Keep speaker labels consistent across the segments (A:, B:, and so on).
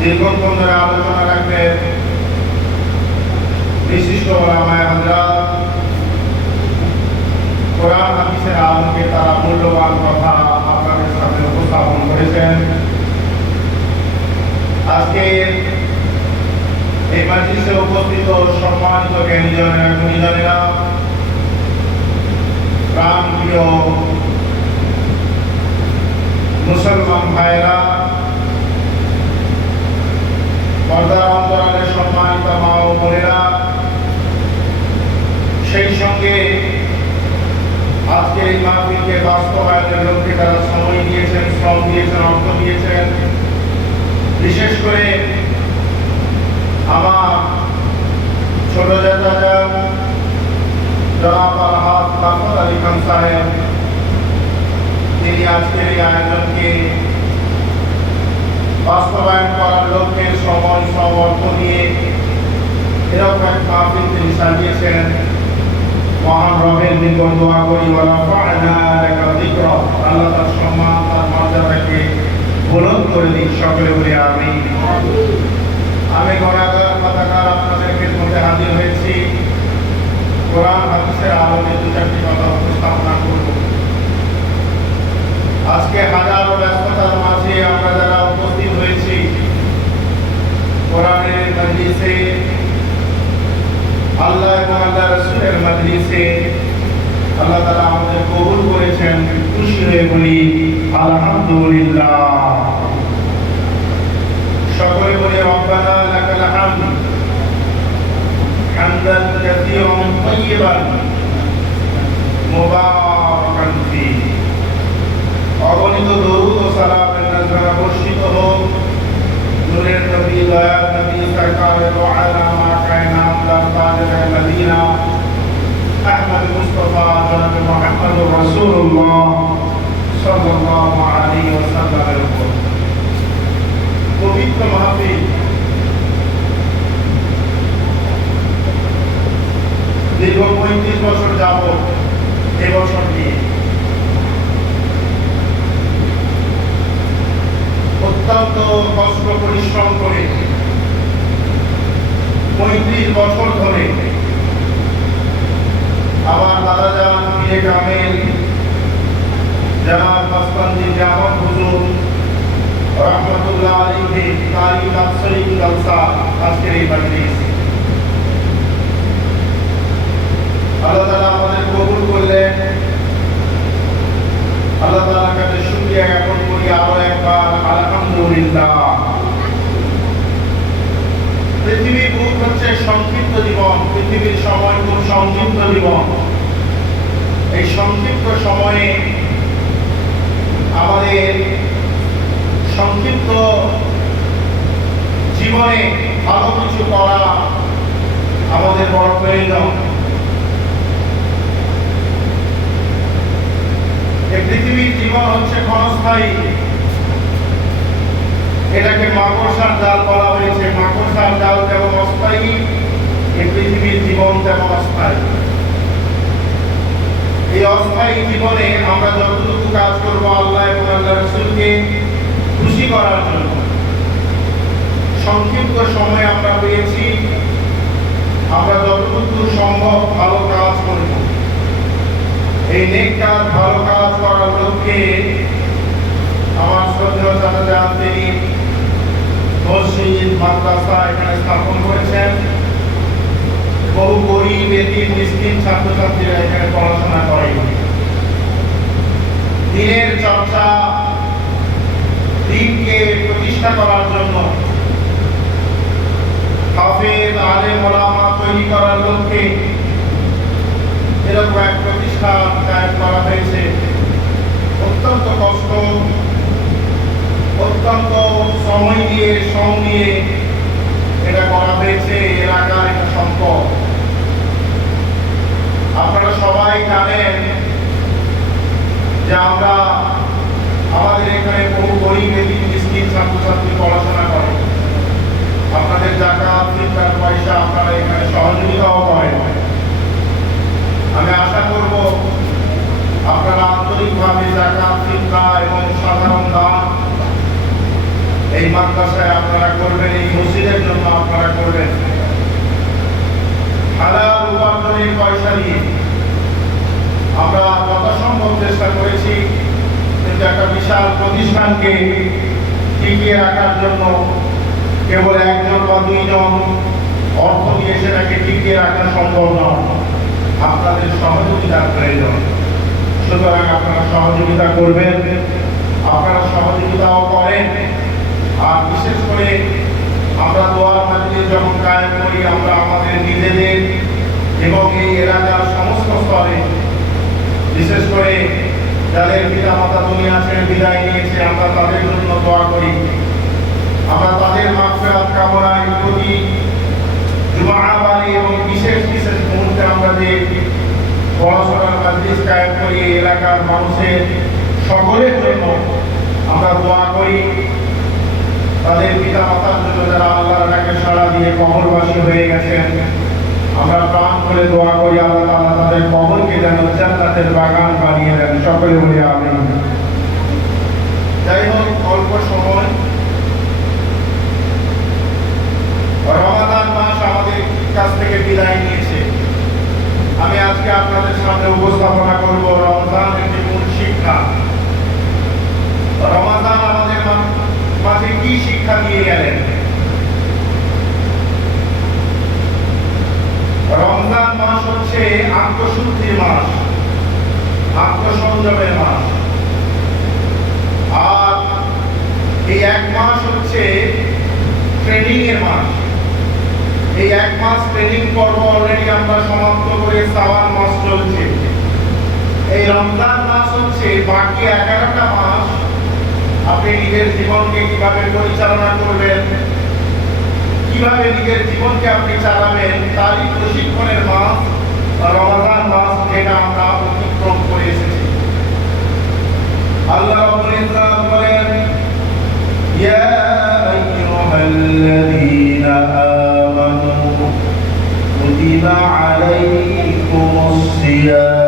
A: দীর্ঘক্ষণ ধরে আলোচনা রাখবেন বিশিষ্ট কোরআন হাদিসের আলোকে তারা মূল্যবান কথা আপনাদের সামনে উপস্থাপন করেছেন। আজকে এই মাজলিসে উপস্থিত সম্মানিত জ্ঞানীজনেরা প্রাণ প্রিয় মুসলমান ভাইরা সেই সঙ্গে আজকে এই মাহফিলকে বাস্তবায়নের লক্ষ্যে তারা সময় দিয়েছেন, শ্রম দিয়েছেন, অর্থ দিয়েছেন। বিশেষ করে আমার ছোট চাচা জনাব আলহাদ কাফর আলী খান সাহেব, তিনি আজকের এই আয়োজনকে বাস্তবায়ন করার লক্ষ্যে সময় শ্রম অর্থ নিয়ে এরকম এক তিনি সাজিয়েছেন। মহান রবের নিকট দোয়া করি ফা'না আল্লাহ তার সম্মান, তার মর্যাদাকে করে দিন সকলে বলে আমি আমি গণাগার আপনাদের খেদমতে হাজির হয়েছি। কোরআন, হাদিসের দু চারটি কথা উপস্থাপনা করব। আজকে হাজারো ব্যস্ততার মাঝে আমরা যারা উপস্থিত হয়েছি কোরআনের মজলিসে আল্লাহ এবং আল্লাহ রসুলের মজলিসে আল্লাহ তারা আমাদের কবুল করেছেন। খুশি হয়ে বলি, আলহামদুলিল্লাহ। সকলে বলি, রব্বানা লাকাল হামদ। হামদান কাসীরান তাইয়িবান। মুবারাকান ফি। অগণিত দরুদ ও সালামের নজরা বর্ষিত হোক। নূরের নবী দয়ার নবী সরকারের ওয়ালা মা কায়নাত লাম তাজির মদিনা আহমদ মুস্তাফা জনাব মুহাম্মদুর রাসূলুল্লাহ সাল্লাল্লাহু আলাইহি ওয়াসাল্লামের উপর পবিত্র মাহফিল দীর্ঘ পঁয়ত্রিশ বছর যাবত এবছর নিয়ে অত্যন্ত কষ্ট পরিশ্রম করে পঁয়ত্রিশ বছর ধরে আমার দাদা যান পীরে কামেল জানাব মাস্তানজি জামত হুজুর রহমতুল্লাহ আলীকে তারিখ তাফসরিক জলসা আজকের এই মজলিস আল্লাহ তাআলা আমাদের কবুল করলেন আল্লাহ তাআলার কাছে শুকরিয়া জ্ঞাপন করি আরও একবার আলহামদুলিল্লাহ পৃথিবী বুক হচ্ছে সংক্ষিপ্ত জীবন পৃথিবীর সময় খুব সংক্ষিপ্ত জীবন এই সংক্ষিপ্ত সময়ে আমাদের সংক্ষিপ্ত জীবনে ভালো কিছু করা আমাদের বড় প্রয়োজন এই পৃথিবীর জীবন হচ্ছে ক্ষণস্থায়ী। এটাকে মাকড়সার জাল বলা হয়েছে। মাকড়সার জাল যেমন অস্থায়ী, এই পৃথিবীর জীবন তেমন অস্থায়ী। এই অস্থায়ী জীবনে আমরা যতটুকু কাজ করব আল্লাহ এবং আল্লাহ রসুলকে খুশি করার জন্য। সংক্ষিপ্ত সময় আমরা পেয়েছি। আমরা যতটুকু সম্ভব ভালো এই নেক কাজ ভালো কাজ করার লক্ষ্যে আমার শ্রদ্ধেয় চাচা তিনি মসজিদ, মাদ্রাসা এখানে স্থাপন করেছেন। বহু গরিব, এতিম, মিসকিন ছাত্রছাত্রীরা এখানে পড়াশোনা করে দিনের চর্চা দিনকে প্রতিষ্ঠা করার জন্য হাফেজ, আলেম, ওলামা তৈরি করার লক্ষ্যে এরকম এক প্রতিষ্ঠান কায়েম করা হয়েছে। অত্যন্ত কষ্ট, অত্যন্ত সময় দিয়ে, শ্রম দিয়ে এটা করা হয়েছে এলাকার একটা সম্পদ। আপনারা সবাই জানেন যে আমরা আমাদের এখানে বহু গরিব এদিন মিসকিন ছাত্রছাত্রী পড়াশোনা করে। আপনাদের জাকাত ফিতরার পয়সা আপনারা এখানে সহযোগিতাও করেন। আমি আশা করব আপনারা আন্তরিকভাবে জাকাত ফিতরা এবং সাধারণ দান এই মাদ্রাসায় আপনারা করবেন, এই মসজিদের জন্য আপনারা করবেন। হালাল উপার্জনের পয়সা দিয়ে আমরা যথাসম্ভব চেষ্টা করেছি, কিন্তু একটা বিশাল প্রতিষ্ঠানকে টিকিয়ে রাখার জন্য কেবল একজন বা দুইজন অর্থ দিয়ে সেটাকে টিকিয়ে রাখা সম্ভব নয়। আপনাদের সহযোগিতার প্রয়োজন। সুতরাং আপনারা সহযোগিতা করবেন, আপনারা সহযোগিতাও করেন। আর বিশেষ করে আমরা দোয়ার মাঝে যখন কায়েম করি, আমরা আমাদের নিজেদের এবং এই এলাকার সমস্ত স্তরে, বিশেষ করে যাদের পিতা মাতা দুনিয়া ছেড়ে বিদায় নিয়েছে, আমরা তাদের জন্য দোয়া করি। আমরা তাদের মাগফিরাত কামনায় প্রতি এবং বিশেষ বিশেষ আমরা যে পড়াশোনার মাজলিস কায়েম করি এলাকার মানুষের সকলের জন্য আমরা দোয়া করি তাদের পিতা মাতার জন্য যারা আল্লাহর ডাকে সাড়া দিয়ে কবরবাসী হয়ে গেছেন। আমরা প্রাণ করে দোয়া করি, আল্লাহ তাআলা তাদের কবরকে যেন জান্নাতের বাগান বানিয়ে দেন। সকলে বলি আমিন। যাই হোক অল্প সময় রমাদান মাস আমাদের কাছ থেকে বিদায় নিয়েছে আমি আজকে আপনাদের সামনে উপস্থাপনা করব রমজানের যে মূল শিক্ষা রমাদান আমাদের মা- মাঝে কি শিক্ষা দিয়ে গেলেন রমজান মাস হচ্ছে আত্মশুদ্ধির মাস আত্মসংযমের মাস আর এই এক মাস হচ্ছে ট্রেনিং এর মাস। এই এক মাস ট্রেনিং পর্ব অলরেডি আমরা সমাপ্ত করে সাওয়াল মাস চলছে। এই রমজান মাস হচ্ছে বাকি এগারোটা মাস আপনি নিজের জীবনকে কীভাবে পরিচালনা করবেন, কীভাবে নিজের জীবনকে আপনি চালাবেন, তারই প্রশিক্ষণের মাস রমাদান মাস যেটা আমরা অতিক্রম করে এসেছি। আল্লাহ রাব্বুল ইজ্জাত বলেন ইয়া আইয়ুহাল্লাযীনা আমানু কুতিবা আলাইকুমুস সিয়াম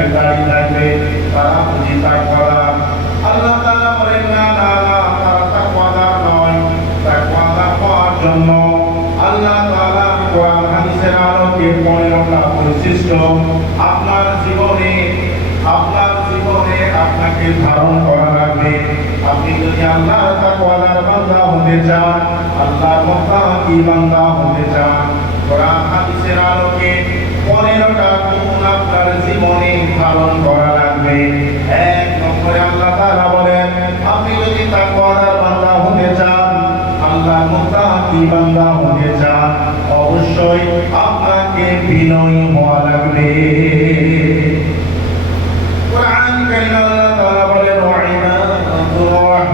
A: টুপি থাকবে তারা বুঝি তাকওয়ালা আল্লাহ তাআলা বলেন না না না তারা তাকওয়াদার নয় তাকওয়াদার হওয়ার জন্য আল্লাহ তাআলা কোরআন হাদিসের আলোকে পনেরোটা বৈশিষ্ট্য আপনার জীবনে আপনার জীবনে আপনাকে ধারণ করা লাগবে আপনি যদি আল্লাহ তাকওয়াদার বান্দা হতে চান আল্লাহ মুত্তাকি বান্দা হতে চান কোরআন হাদিসের আলোকে পনেরোটা গুণ আপনার জীবনে ধারণ করা লাগবে। এক নম্বরে আল্লাহ তারা বলেন, আপনি যদি তাকওয়াদার বান্দা হতে চান আল্লাহ মুত্তাকি বান্দা হতে চান, অবশ্যই আপনাকে বিনয়ী হওয়া লাগবে কোরআন কারীম আল্লাহ তাআলা বলেন ওয়াইবাদুর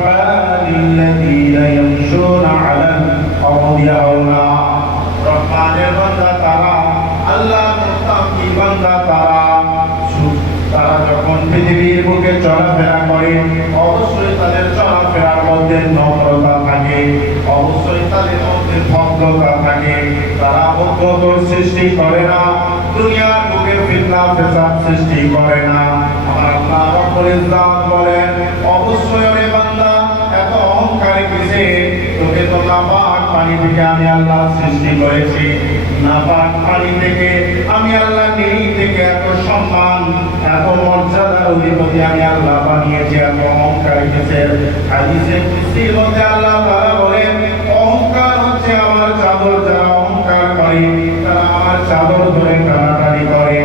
A: রাহমানিল্লাযীনা ইয়ামশুনা আলাল আরদি হাওনা রহমানের বান্দা তারা আল্লাহ মুত্তাকি বান্দা তারা তারা যখন পৃথিবীর বুকে চলাফেরা করে অবশ্যই তাদের চলাফেরার মধ্যে নম্রতা থাকে, অবশ্যই তাদের মধ্যে ভদ্রতা থাকে, তারা ভদ্রতার সৃষ্টি করে না, দুনিয়ার বুকে ফিতনা, ফেসাদ সৃষ্টি করে না। আল্লাহ এত এত আমি আল্লাহ বানিয়েছি, এত অহংকার হাদিসে মধ্যে আল্লাহ তাআলা বলেন, অহংকার হচ্ছে আমার চাদর যারা অহংকার করে, তারা আমার চাদর ধরে টানাটানি করে।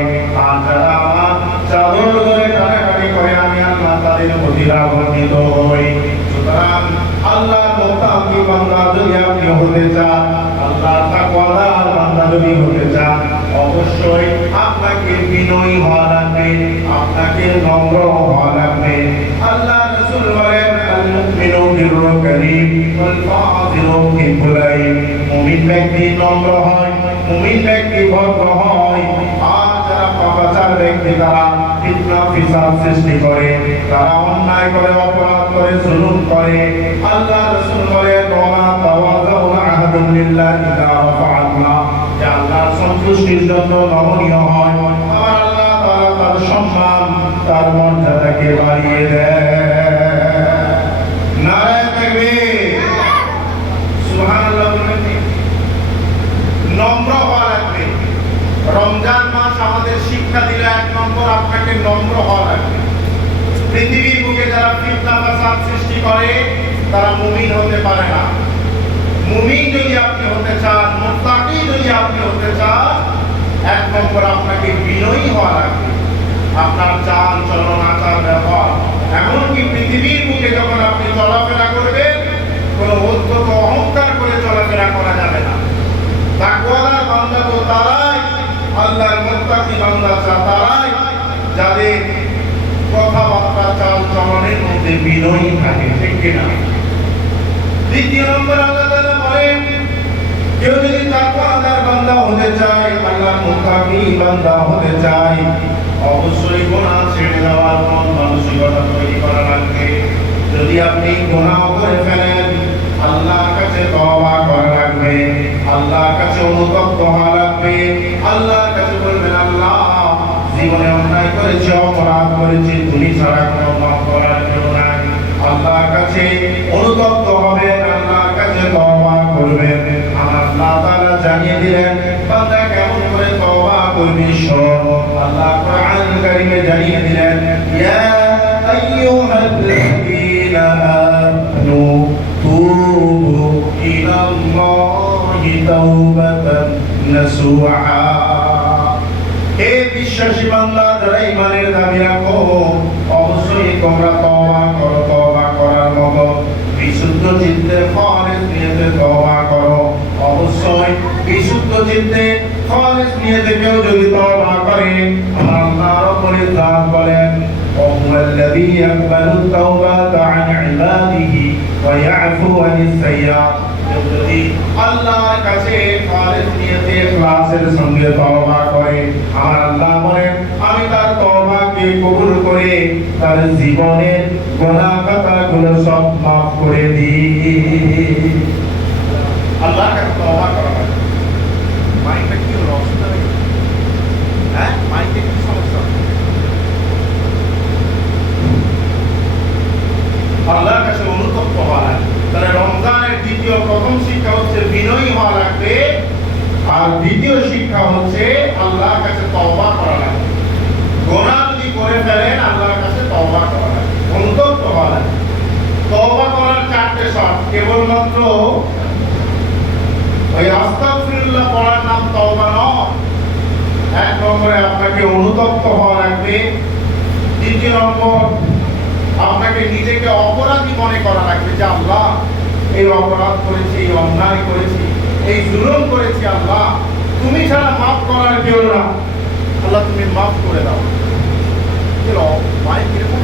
A: আর যারা আমার চাদর ধরে টানাটানি করে, আমি আল্লাহ তাদের প্রতি রাগান্বিত হই। সুতরাং আল্লাহ মোতাকি বান্দা যদি আপনি হতে চান, আল্লাহ তাকওয়াদার বান্দা যদি হতে চান, অবশ্যই আপনাকে বিনয়ী হওয়া লাগবে, আপনাকে নম্র কিবলাই মুমিন ব্যক্তি নম্র হয়, মুমিন ব্যক্তি ভদ্র হয়। আর যারা পাপাচার ব্যক্তি, তারা ফিতনা, ফিসাদ সৃষ্টি করে। তারা অন্যায় করে, অপরাধ করে, জুলুম করে। আল্লাহ রাসূল বলেন ওয়া তাওয়াযাউনা আহাদুন ইযা রাফা'আল্লাহ যে সন্তুষ্টির জন্য নমনীয় হয়। আমার আল্লাহ তার সম্মান, তার মর্যাদাকে বাড়িয়ে দেয় নারায়ণ তাকবীর সুবহানাল্লাহ বলেন কি? নম্র হওয়া লাগবে রমজান মাস আমাদের শিক্ষা দিলে এক নম্বর আপনাকে নম্র হওয়া লাগবে পৃথিবীর বুকে যারা ফিতনা, ফাসাদ সৃষ্টি করে, তারা মুমিন হতে পারে না। মুমিন যদি আপনি হতে চান, মুত্তাকি যদি আপনি হতে চান, এক নম্বর আপনাকে বিনয়ী হওয়া লাগবে। আপনার চাল চলন আচার ব্যবহার এমনকি পৃথিবীর বুকে যখন আপনি চলাফেরা করবেন কোনো অত্যন্ত অহংকার করে চলাফেরা করা যাবে না তাকওয়ালার বান্দা তো তারাই আল্লাহর মুত্তাকি বান্দা যা তারাই যাদের কথাবার্তা চাল মধ্যে বিনয়ী থাকে ঠিক কিনা দ্বিতীয় নম্বর আল্লাহ তাআলা বলেন, কেউ যদি তাকওয়াদার বান্দা হতে চায়, আল্লাহর মুত্তাকি বান্দা হতে চায়, অবশ্যই গুনাহ ছেড়ে দেওয়ার মন মানসিকতা তৈরি করা লাগবে। যদি আপনি গুনাহ করে ফেলেন, আল্লাহর কাছে তওবা করা লাগবে, আল্লাহর কাছে অনুতপ্ত হওয়া লাগবে, আল্লাহর কাছে বলবেন, আল্লাহ, জীবনে অন্যায় করেছি, অপরাধ করেছি তুমি ছাড়া তুবু ইলাল্লাহি তাওবাতান নাসুআ হে বিশ্বাসী বান্দা যারা ইমানের দাবি রাখো অবশ্যই তোমরা তওবা করো তওবা করার মতো বিশুদ্ধ চিত্তে খালিস নিয়তে তওবা করো অবশ্যই বিশুদ্ধ চিত্তে খালিস নিয়তে কেউ যদি তওবা করে আমার আল্লাহ রাব্বুল ইজ্জাত বলেন وهو الذي يقبل التوبة আল্লাহর কাছে খালেস নিয়তে ইখলাসের সঙ্গে তওবা করে। আমার আল্লাহ বলেন, আমি তার তওবাকে কবুল করে তার জীবনের গুনাহ খাতাগুলো সব মাফ করে দিই। আল্লাহর কাছে তওবা করা হয়। মাইন্ডটা কি হলো হ্যাঁ? আল্লাহর কাছে অনুতপ্ত হওয়া তাহলে রমজানের দ্বিতীয় প্রথম শিক্ষা হচ্ছে বিনয়ী হওয়া লাগবে, আর দ্বিতীয় শিক্ষা হচ্ছে আল্লাহর কাছে তওবা করা লাগবে। গোনাহ যদি করে ফেলেন, আল্লাহর কাছে তওবা করা লাগবে। হওয়া লাগবে। তওবা করার চারটে শর্ত, কেবলমাত্র ওই আস্তাগফিরুল্লাহ পড়ার নাম তওবা নয়। এক নম্বরে আপনাকে অনুতপ্ত হওয়া লাগবে। দ্বিতীয় নম্বর, আপনাকে নিজেকে অপরাধী মনে করা লাগবে যে আল্লাহ এই অপরাধ করেছি, এই অন্যায় করেছি, এই জুলুম করেছি আল্লাহ। তুমি ছাড়া মাফ করার কেউ না। আল্লাহ, তুমি মাফ করে দাও। মাইক কীরকম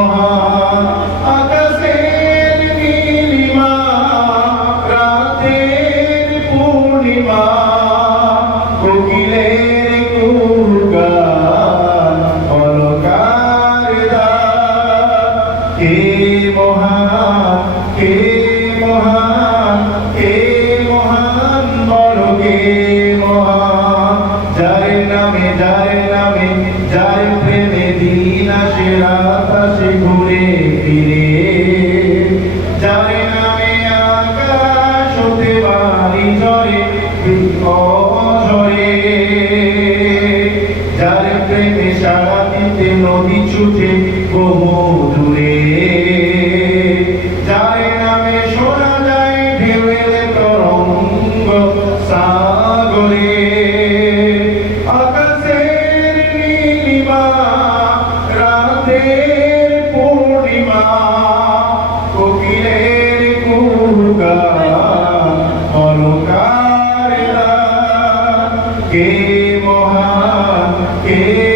A: মহান কে মহান কে